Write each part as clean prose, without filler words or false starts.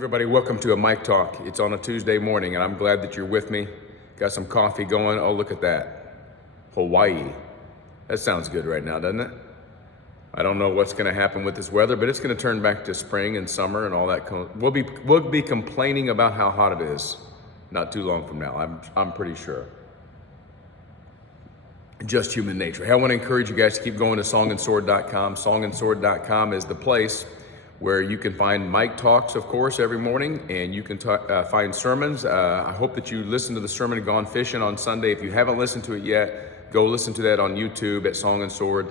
Everybody, welcome to a Mic Talk. It's on a Tuesday morning, and I'm glad that you're with me. Got some coffee going. Oh, look at that. Hawaii. That sounds good right now, doesn't it? I don't know what's going to happen with this weather, but it's going to turn back to spring and summer and all that. We'll be complaining about how hot it is not too long from now. I'm pretty sure. Just human nature. Hey, I want to encourage you guys to keep going to songandsword.com. Songandsword.com is the place where you can find Mic Talks, of course, every morning, and you can find sermons. I hope that you listen to the sermon Gone Fishing on Sunday. If you haven't listened to it yet, go listen to that on YouTube at Song and Sword.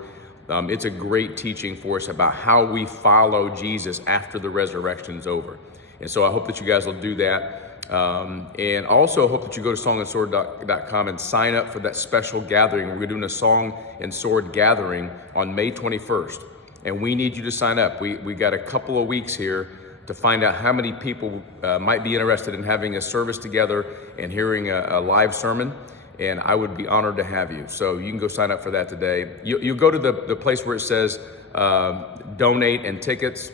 It's a great teaching for us about how we follow Jesus after the resurrection is over. And so I hope that you guys will do that. And also hope that you go to songandsword.com and sign up for that special gathering. We're doing a Song and Sword gathering on May 21st. And we need you to sign up. We got a couple of weeks here to find out how many people might be interested in having a service together and hearing a live sermon. And I would be honored to have you. So you can go sign up for that today. You go to the place where it says donate and tickets.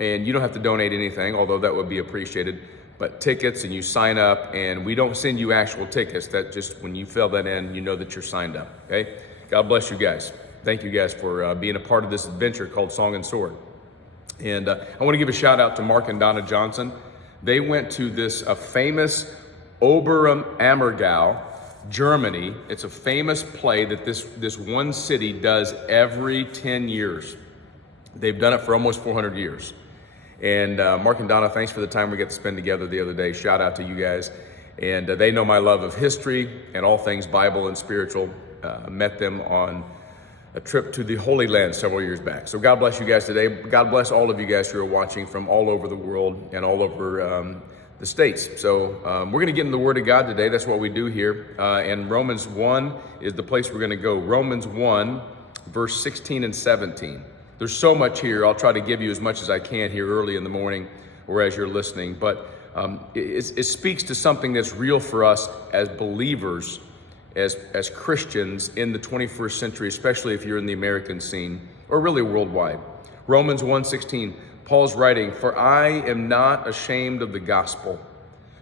And you don't have to donate anything, although that would be appreciated. But tickets, and you sign up, and we don't send you actual tickets. That just, when you fill that in, you know that you're signed up, okay? God bless you guys. Thank you guys for being a part of this adventure called Song and Sword. And I want to give a shout out to Mark and Donna Johnson. They went to this famous Oberammergau, Germany. It's a famous play that this one city does every 10 years. They've done it for almost 400 years. And Mark and Donna, thanks for the time we get to spend together the other day. Shout out to you guys. And they know my love of history and all things Bible and spiritual. Met them on a trip to the Holy Land several years back. So God bless you guys today. God bless all of you guys who are watching from all over the world and all over the States. So we're going to get in the Word of God today. That's what we do here. And Romans 1 is the place we're going to go. Romans 1, verse 16 and 17. There's so much here. I'll try to give you as much as I can here early in the morning or as you're listening. But it speaks to something that's real for us as believers, as Christians in the 21st century, especially if you're in the American scene, or really worldwide. Romans 1:16, Paul's writing, "For I am not ashamed of the gospel,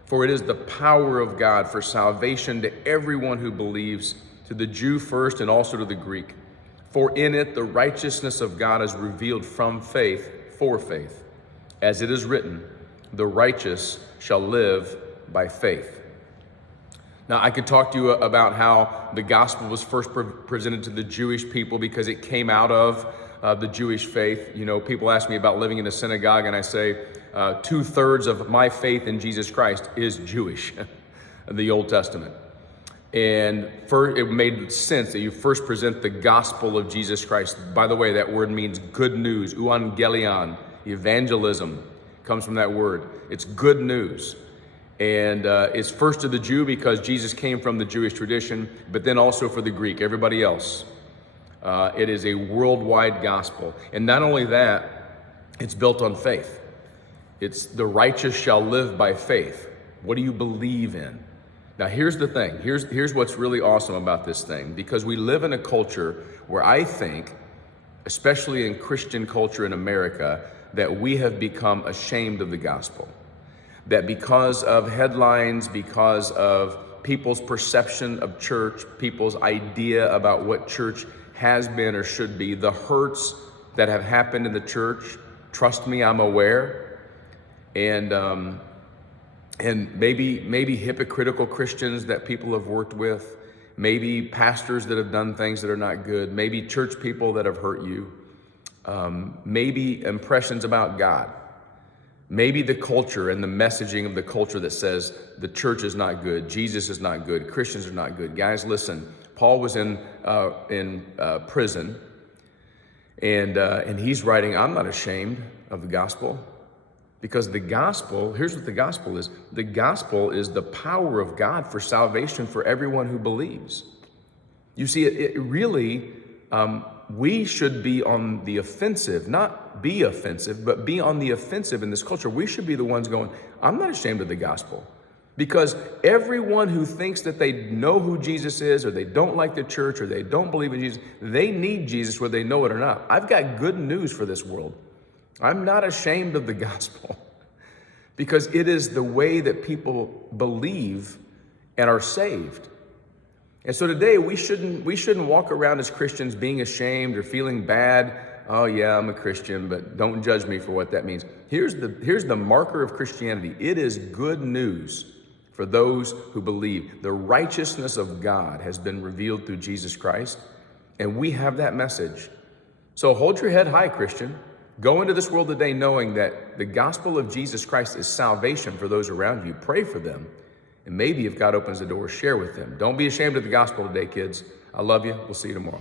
for it is the power of God for salvation to everyone who believes, to the Jew first and also to the Greek. For in it the righteousness of God is revealed from faith for faith. As it is written, the righteous shall live by faith." Now, I could talk to you about how the gospel was first presented to the Jewish people because it came out of the Jewish faith. You know, people ask me about living in a synagogue, and I say 2/3 of my faith in Jesus Christ is Jewish, the Old Testament. And it made sense that you first present the gospel of Jesus Christ. By the way, that word means good news. Euangelion, evangelism, comes from that word. It's good news. And it's first to the Jew because Jesus came from the Jewish tradition, but then also for the Greek, everybody else. It is a worldwide gospel. And not only that, it's built on faith. It's the righteous shall live by faith. What do you believe in? Now, here's the thing. Here's what's really awesome about this thing, because we live in a culture where I think, especially in Christian culture in America, that we have become ashamed of the gospel. That because of headlines, because of people's perception of church, people's idea about what church has been or should be, the hurts that have happened in the church, trust me, I'm aware, and maybe hypocritical Christians that people have worked with, maybe pastors that have done things that are not good, maybe church people that have hurt you, maybe impressions about God. Maybe the culture and the messaging of the culture that says the church is not good, Jesus is not good, Christians are not good. Guys, listen, Paul was in prison, and he's writing, I'm not ashamed of the gospel, because the gospel, here's what the gospel is. The gospel is the power of God for salvation for everyone who believes. You see, it really, we should be on the offensive, not be offensive, but be on the offensive in this culture. We should be the ones going, I'm not ashamed of the gospel. Because everyone who thinks that they know who Jesus is, or they don't like the church, or they don't believe in Jesus, they need Jesus whether they know it or not. I've got good news for this world. I'm not ashamed of the gospel. because it is the way that people believe and are saved. And so today we shouldn't walk around as Christians being ashamed or feeling bad. Oh yeah, I'm a Christian, but don't judge me for what that means. Here's the marker of Christianity. It is good news for those who believe. The righteousness of God has been revealed through Jesus Christ, and we have that message. So hold your head high, Christian. Go into this world today knowing that the gospel of Jesus Christ is salvation for those around you. Pray for them. And maybe if God opens the door, share with them. Don't be ashamed of the gospel today, kids. I love you. We'll see you tomorrow.